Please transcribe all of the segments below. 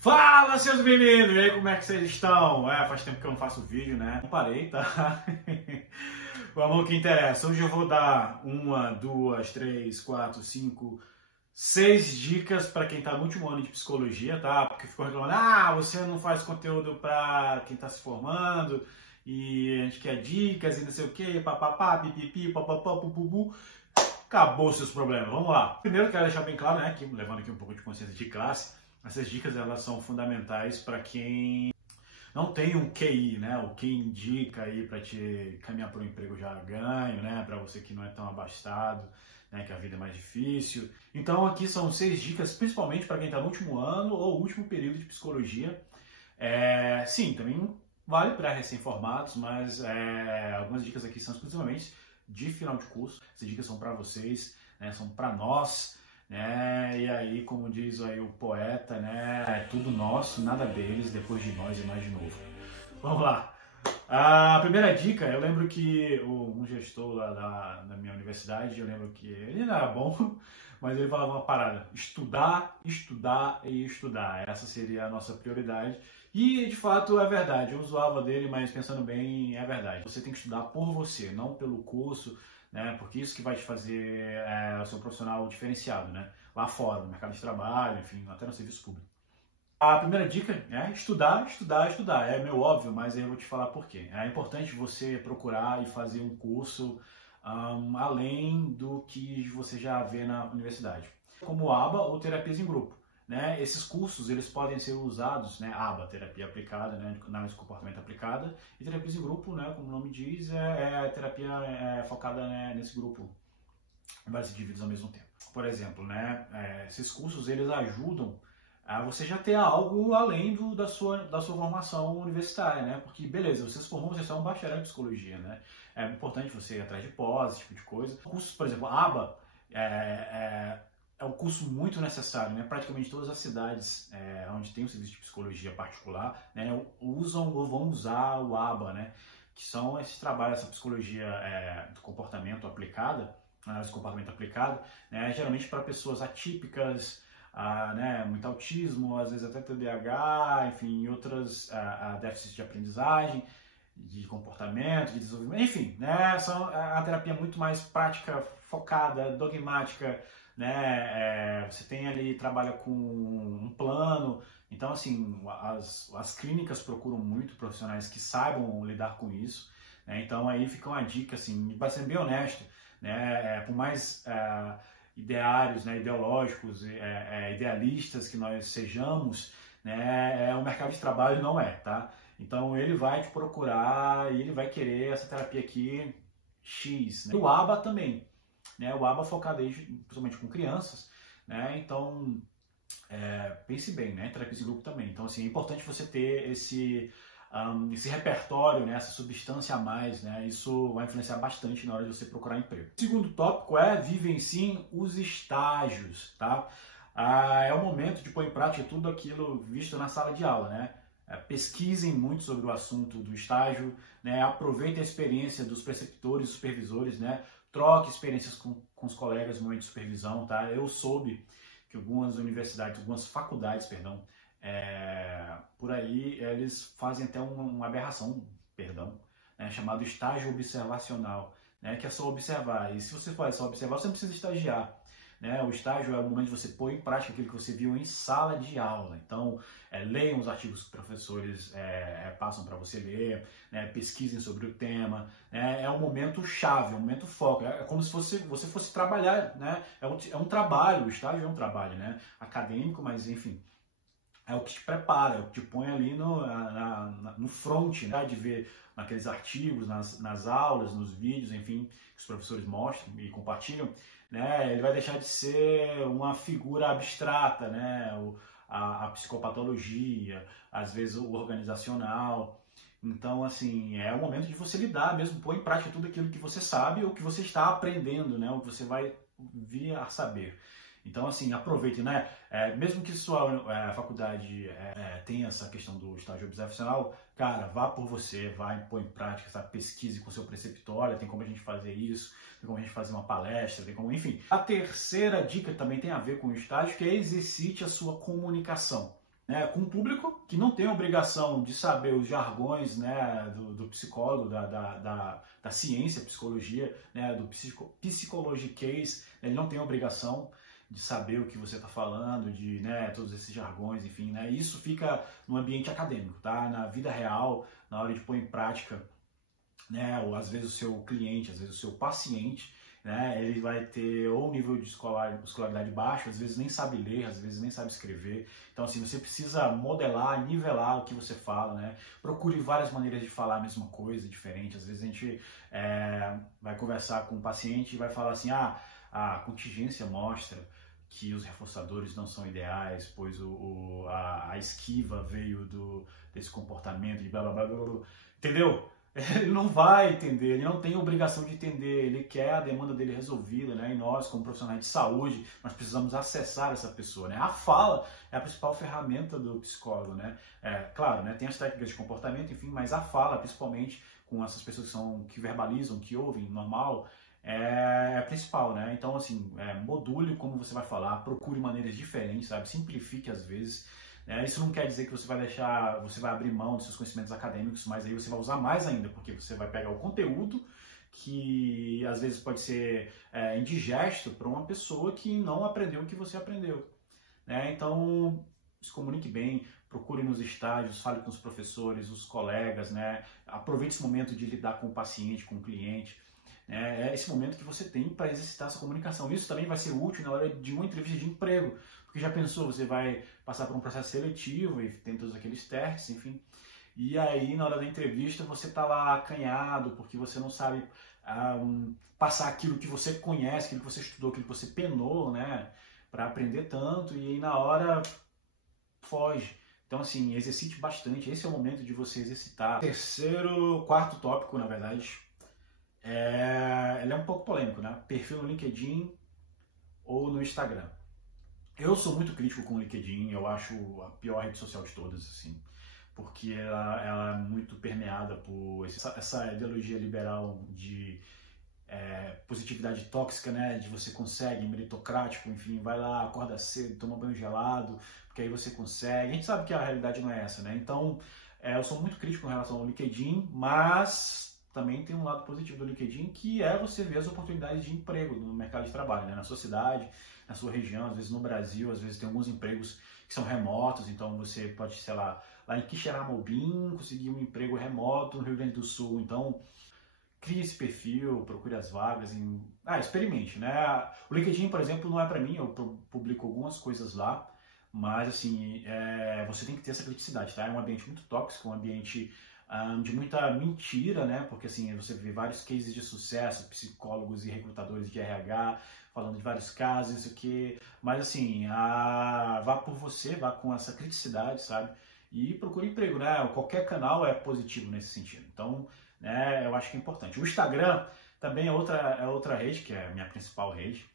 Fala, seus meninos! E aí, como é que vocês estão? Faz tempo que eu não faço vídeo, né? Não parei, tá? Vamos ao que interessa. Hoje eu vou dar uma, duas, três, quatro, cinco, seis dicas para quem tá no último ano de psicologia, tá? Porque ficou reclamando, você não faz conteúdo para quem tá se formando e a gente quer dicas e não sei o que, papapá, pipipi, papapá, pupubu. Acabou seus problemas. Vamos lá. Primeiro, eu quero deixar bem claro, né, que levando aqui um pouco de consciência de classe, essas dicas elas são fundamentais para quem não tem um QI, né? O que indica aí para te caminhar para um emprego já ganho, né? Para você que não é tão abastado, né? Que a vida é mais difícil. Então aqui são 6 dicas, principalmente para quem está no último ano ou último período de psicologia. Sim, também vale para recém-formados, mas algumas dicas aqui são exclusivamente de final de curso. Essas dicas são para vocês, né? São para nós. E aí, como diz aí o poeta, né, é tudo nosso, nada deles, depois de nós e nós de novo. Vamos lá. A primeira dica, eu lembro que um gestor lá da minha universidade, eu lembro que ele não era bom, mas ele falava uma parada: estudar, estudar e estudar. Essa seria a nossa prioridade. E de fato é verdade, eu zoava dele, mas pensando bem, é verdade. Você tem que estudar por você, não pelo curso, né? Porque isso que vai te fazer o seu profissional diferenciado, né? Lá fora, no mercado de trabalho, enfim, até no serviço público. A primeira dica é estudar, estudar, estudar. É meio óbvio, mas eu vou te falar por quê. É importante você procurar e fazer um curso além do que você já vê na universidade, como ABA ou terapias em grupo. Né? Esses cursos eles podem ser usados, né? ABA, terapia aplicada, né? Análise de comportamento aplicada, e terapias em grupo, né? Como o nome diz, é terapia focada, né, nesse grupo, vários indivíduos ao mesmo tempo. Por exemplo, né? Esses cursos eles ajudam a você já ter algo além da sua formação universitária, né? Porque, beleza, você se formou, você é um bacharel em psicologia, né? É importante você ir atrás de pós, esse tipo de coisa. Cursos, por exemplo, ABA é um curso muito necessário, né? Praticamente todas as cidades onde tem um serviço de psicologia particular, né, usam ou vão usar o ABA, né? Que são esses trabalhos, essa psicologia do comportamento aplicada, análise de comportamento aplicado, né? Geralmente para pessoas atípicas, né? Muito autismo, às vezes até TDAH, enfim, outras déficits de aprendizagem, de comportamento, de desenvolvimento, enfim, né? São a terapia muito mais prática, focada, dogmática, né? Você tem ali, trabalha com um plano, então assim, as clínicas procuram muito profissionais que saibam lidar com isso, né? Então aí fica uma dica, assim, vai ser bem honesto, né? Por mais ideários, né, ideológicos, idealistas que nós sejamos, né? O mercado de trabalho não é, tá? Então ele vai te procurar e ele vai querer essa terapia aqui X, né? O ABA também, né? O ABA focado aí, principalmente com crianças, né? Então pense bem, né? Terapia de grupo também. Então assim, é importante você ter esse repertório, né? Essa substância a mais, né? Isso vai influenciar bastante na hora de você procurar emprego. O segundo tópico vivenciem os estágios, tá? É o momento de pôr em prática tudo aquilo visto na sala de aula, né? Pesquisem muito sobre o assunto do estágio, né? Aproveitem a experiência dos preceptores e supervisores, né? Troque experiências com os colegas no momento de supervisão, tá? Eu soube que algumas universidades, algumas faculdades, perdão, por aí eles fazem até uma aberração, né? Chamado estágio observacional, né? Que é só observar. E se você for só observar, você não precisa estagiar. Né? O estágio é o momento de você pôr em prática aquilo que você viu em sala de aula. Então, leiam os artigos que os professores passam para você ler, né? Pesquisem sobre o tema. Né? É um momento chave, é um momento foco. É como se você fosse trabalhar. Né? É um trabalho, o estágio é um trabalho, né? Acadêmico, mas enfim. É o que te prepara, é o que te põe ali no front, né? De ver naqueles artigos, nas aulas, nos vídeos, enfim, que os professores mostram e compartilham, né? Ele vai deixar de ser uma figura abstrata, né? A psicopatologia, às vezes o organizacional. Então, assim, é o momento de você lidar mesmo, pôr em prática tudo aquilo que você sabe ou que você está aprendendo, né? O que você vai vir a saber. Então, assim, aproveite, né? Mesmo que sua faculdade tenha essa questão do estágio observacional, cara, vá por você, vai pôr em prática, sabe? Pesquise com o seu preceptório, tem como a gente fazer isso, tem como a gente fazer uma palestra, tem como, enfim. A terceira dica também tem a ver com o estágio, que é exercite a sua comunicação. né, com um público que não tem a obrigação de saber os jargões, né, do psicólogo, da ciência, psicologia, né, do psicologiquez, ele não tem a obrigação de saber o que você está falando, de, né, todos esses jargões, enfim, né, isso fica no ambiente acadêmico, tá? Na vida real, na hora de pôr em prática, né, ou às vezes o seu cliente, às vezes o seu paciente, né, ele vai ter ou um nível de escolaridade baixo, às vezes nem sabe ler, às vezes nem sabe escrever. Então, assim, você precisa modelar, nivelar o que você fala, né? Procure várias maneiras de falar a mesma coisa, diferente. Às vezes a gente vai conversar com um paciente e vai falar assim, a contingência mostra que os reforçadores não são ideais, pois a esquiva veio desse comportamento de blá blá blá blá blá. Entendeu? Ele não vai entender, ele não tem obrigação de entender, ele quer a demanda dele resolvida, né? E nós, como profissionais de saúde, nós precisamos acessar essa pessoa, né? A fala é a principal ferramenta do psicólogo, né? Claro, né? Tem as técnicas de comportamento, enfim, mas a fala, principalmente com essas pessoas que verbalizam, que ouvem, normal, é a principal, né? Então, assim, module como você vai falar, procure maneiras diferentes, sabe? Simplifique às vezes. Isso não quer dizer que você vai abrir mão dos seus conhecimentos acadêmicos, mas aí você vai usar mais ainda, porque você vai pegar o conteúdo que às vezes pode ser indigesto para uma pessoa que não aprendeu o que você aprendeu. Então, se comunique bem, procure nos estágios, fale com os professores, os colegas, né? Aproveite esse momento de lidar com o paciente, com o cliente. É esse momento que você tem para exercitar essa comunicação. Isso também vai ser útil na hora de uma entrevista de emprego, porque já pensou, você vai passar por um processo seletivo e tem todos aqueles testes, enfim, e aí na hora da entrevista você está lá acanhado, porque você não sabe passar aquilo que você conhece, aquilo que você estudou, aquilo que você penou, né, para aprender tanto, e aí na hora foge. Então, assim, exercite bastante, esse é o momento de você exercitar. Quarto tópico, na verdade, ele é um pouco polêmico, né? Perfil no LinkedIn ou no Instagram. Eu sou muito crítico com o LinkedIn, eu acho a pior rede social de todas, assim, porque ela é muito permeada por essa ideologia liberal de positividade tóxica, né? De você consegue, meritocrático, enfim, vai lá, acorda cedo, toma banho gelado, porque aí você consegue. A gente sabe que a realidade não é essa, né? Então, eu sou muito crítico em relação ao LinkedIn, mas também tem um lado positivo do LinkedIn, que é você ver as oportunidades de emprego no mercado de trabalho, né? Na sua cidade, na sua região, às vezes no Brasil, às vezes tem alguns empregos que são remotos, então você pode, sei lá em Quixeramobim, conseguir um emprego remoto no Rio Grande do Sul. Então, crie esse perfil, procure as vagas, experimente, né? O LinkedIn, por exemplo, não é para mim, eu publico algumas coisas lá, mas assim, você tem que ter essa criticidade, tá? É um ambiente muito tóxico, um ambiente de muita mentira, né? Porque assim, você vê vários cases de sucesso, psicólogos e recrutadores de RH falando de vários casos, isso aqui, mas assim, vá por você, vá com essa criticidade, sabe? E procure emprego, né? Qualquer canal é positivo nesse sentido. Então, né, eu acho que é importante. O Instagram também é outra rede, que é a minha principal rede,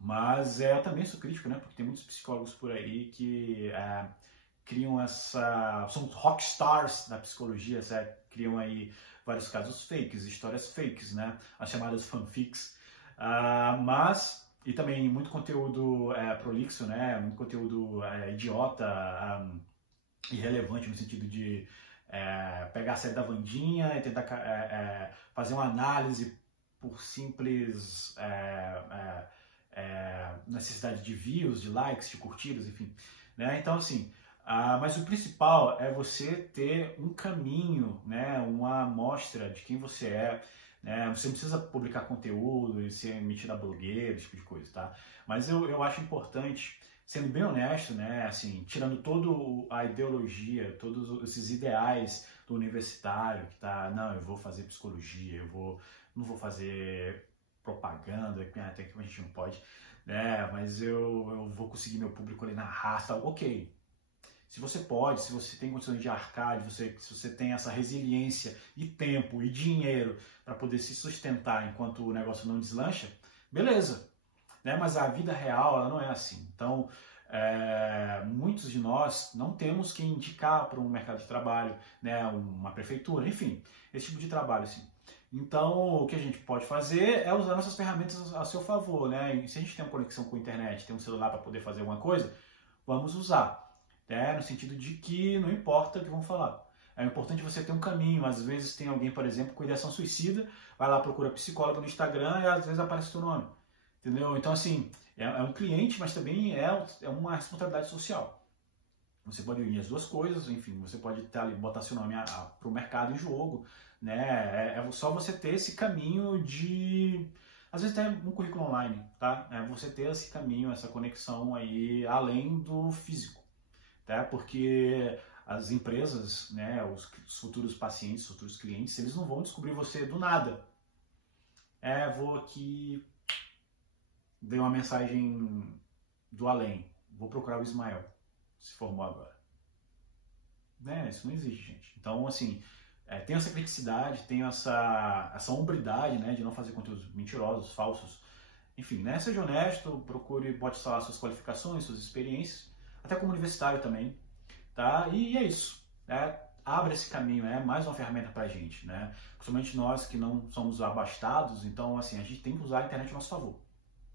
mas eu também sou crítico, né? Porque tem muitos psicólogos por aí que criam são rockstars da psicologia, certo? Criam aí vários casos fakes, histórias fakes, né? As chamadas fanfics. E também muito conteúdo prolixo, né? Muito conteúdo idiota, irrelevante no sentido de pegar a série da Wandinha e tentar fazer uma análise por simples necessidade de views, de likes, de curtidas, enfim. Né? Então, assim, mas o principal é você ter um caminho, né? Uma amostra de quem você é. Né? Você não precisa publicar conteúdo e ser metido a blogueiro, esse tipo de coisa, tá? Mas eu acho importante, sendo bem honesto, né, assim, tirando toda a ideologia, todos esses ideais do universitário, que tá, não, eu vou fazer psicologia, não vou fazer propaganda, até que a gente não pode, né, mas eu vou conseguir meu público ali na raça, ok. Se você pode, se você tem condições de arcar, se você tem essa resiliência e tempo e dinheiro para poder se sustentar enquanto o negócio não deslancha, beleza. Né? Mas a vida real ela não é assim. Então, muitos de nós não temos quem indicar para um mercado de trabalho, né? Uma prefeitura, enfim, esse tipo de trabalho. Assim. Então, o que a gente pode fazer é usar nossas ferramentas a seu favor. Né? E se a gente tem uma conexão com a internet, tem um celular para poder fazer alguma coisa, vamos usar. no sentido de que não importa o que vão falar. É importante você ter um caminho. Às vezes tem alguém, por exemplo, com ideação suicida, vai lá, procura psicólogo no Instagram e às vezes aparece o seu nome. Entendeu? Então, assim, é um cliente, mas também é uma responsabilidade social. Você pode unir as duas coisas, enfim, você pode botar seu nome para o mercado em jogo, né? É só você ter esse caminho de... Às vezes tem um currículo online, tá? É você ter esse caminho, essa conexão aí, além do físico, tá? Porque as empresas, né, os futuros pacientes, os futuros clientes, eles não vão descobrir você do nada. Vou aqui... Dei uma mensagem do além. Vou procurar o Ismael. Se formou agora. Isso não existe, gente. Então, assim, tem essa criticidade, tem essa hombridade, né, de não fazer conteúdos mentirosos, falsos. Enfim, né, seja honesto, procure, bote lá suas qualificações, suas experiências, até como universitário também, tá? E é isso. Abre esse caminho, é mais uma ferramenta pra gente, né? Principalmente nós que não somos abastados, então, assim, a gente tem que usar a internet a nosso favor.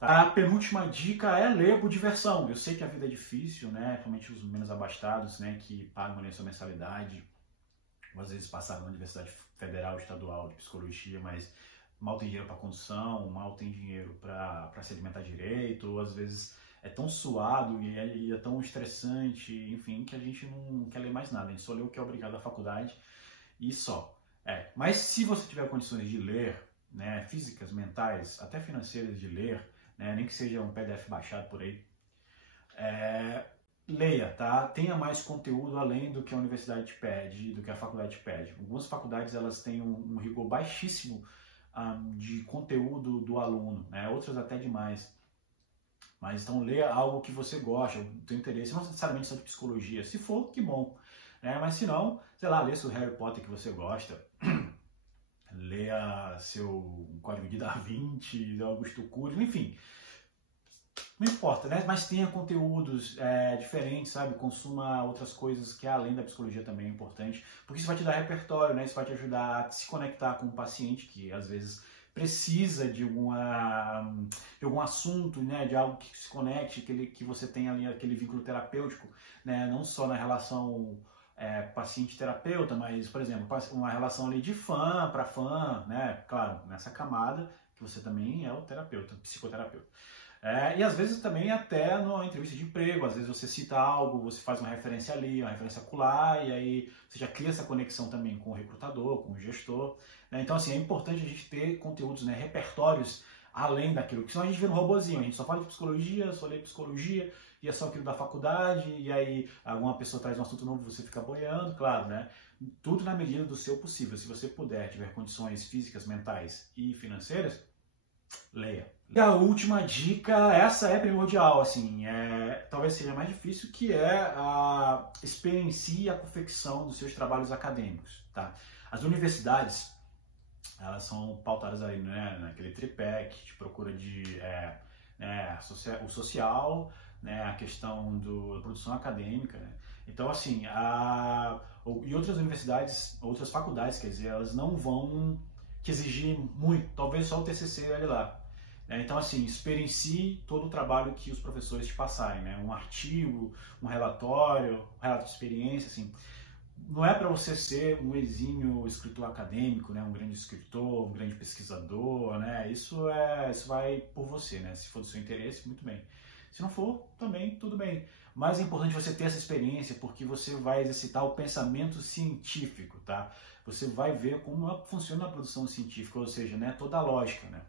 A penúltima dica é ler por diversão. Eu sei que a vida é difícil, né? Principalmente os menos abastados, né? Que pagam ali a sua mensalidade. Às vezes passaram na Universidade Federal, Estadual de Psicologia, mas mal tem dinheiro para condução, mal tem dinheiro para se alimentar direito, ou às vezes é tão suado e é tão estressante, enfim, que a gente não quer ler mais nada. A gente só lê o que é obrigado à faculdade e só. Mas se você tiver condições de ler, né? Físicas, mentais, até financeiras de ler, nem que seja um PDF baixado por aí, leia, tá? Tenha mais conteúdo além do que a universidade te pede, do que a faculdade te pede. Algumas faculdades elas têm um rigor baixíssimo de conteúdo do aluno, né? Outras até demais. Mas então leia algo que você gosta, do interesse, não necessariamente sobre psicologia. Se for, que bom, né? Mas se não, sei lá, leia seu Harry Potter que você gosta. Leia seu Código de Da Vinci, Augusto Cury, enfim, não importa, né? Mas tenha conteúdos diferentes, sabe? Consuma outras coisas que além da psicologia também é importante, porque isso vai te dar repertório, né? Isso vai te ajudar a se conectar com um paciente que às vezes precisa de algum assunto, né? De algo que se conecte, que você tenha ali aquele vínculo terapêutico, né? Não só na relação paciente-terapeuta, mas, por exemplo, uma relação ali de fã para fã, né? Claro, nessa camada que você também é o terapeuta, psicoterapeuta. E às vezes também até na entrevista de emprego, às vezes você cita algo, você faz uma referência ali, uma referência acolá, e aí você já cria essa conexão também com o recrutador, com o gestor. Né? Então, assim, é importante a gente ter conteúdos, né, repertórios além daquilo, porque senão a gente vira um robozinho, a gente só fala de psicologia, só lê psicologia, e é só aquilo da faculdade, e aí alguma pessoa traz um assunto novo, você fica boiando, claro, né? Tudo na medida do seu possível. Se você puder, tiver condições físicas, mentais e financeiras, leia. E a última dica, essa é primordial, assim, talvez seja mais difícil, que é a experiencie a confecção dos seus trabalhos acadêmicos, tá? As universidades, elas são pautadas aí, né, naquele tripé que te procura de o social, né, a questão da produção acadêmica, né? Então, assim, e outras universidades, outras faculdades, quer dizer, elas não vão te exigir muito, talvez só o TCC olhe lá. Então, assim, experiencie todo o trabalho que os professores te passarem, né? Um artigo, um relatório, um relato de experiência, assim. Não é para você ser um exímio escritor acadêmico, né? Um grande escritor, um grande pesquisador, né? Isso vai por você, né? Se for do seu interesse, muito bem. Se não for, também tudo bem. Mas é importante você ter essa experiência porque você vai exercitar o pensamento científico, tá? Você vai ver como funciona a produção científica, ou seja, né, toda a lógica, né?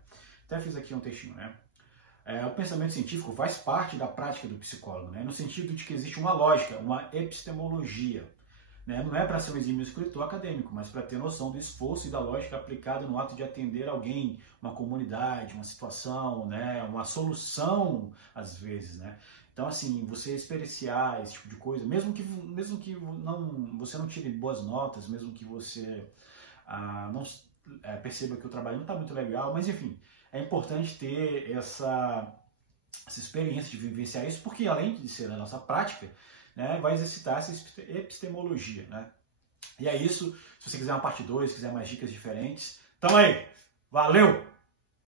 Até fiz aqui um textinho, né? O pensamento científico faz parte da prática do psicólogo, né? No sentido de que existe uma lógica, uma epistemologia. Né? Não é para ser um exímio escritor acadêmico, mas para ter noção do esforço e da lógica aplicada no ato de atender alguém, uma comunidade, uma situação, né? Uma solução, às vezes, né? Então, assim, você experienciar esse tipo de coisa, mesmo que você não tire boas notas, mesmo que você não perceba que o trabalho não está muito legal, mas, enfim, é importante ter essa experiência de vivenciar isso, porque além de ser a nossa prática, né, vai exercitar essa epistemologia, né? E é isso. Se você quiser uma parte 2, quiser mais dicas diferentes, tamo aí! Valeu!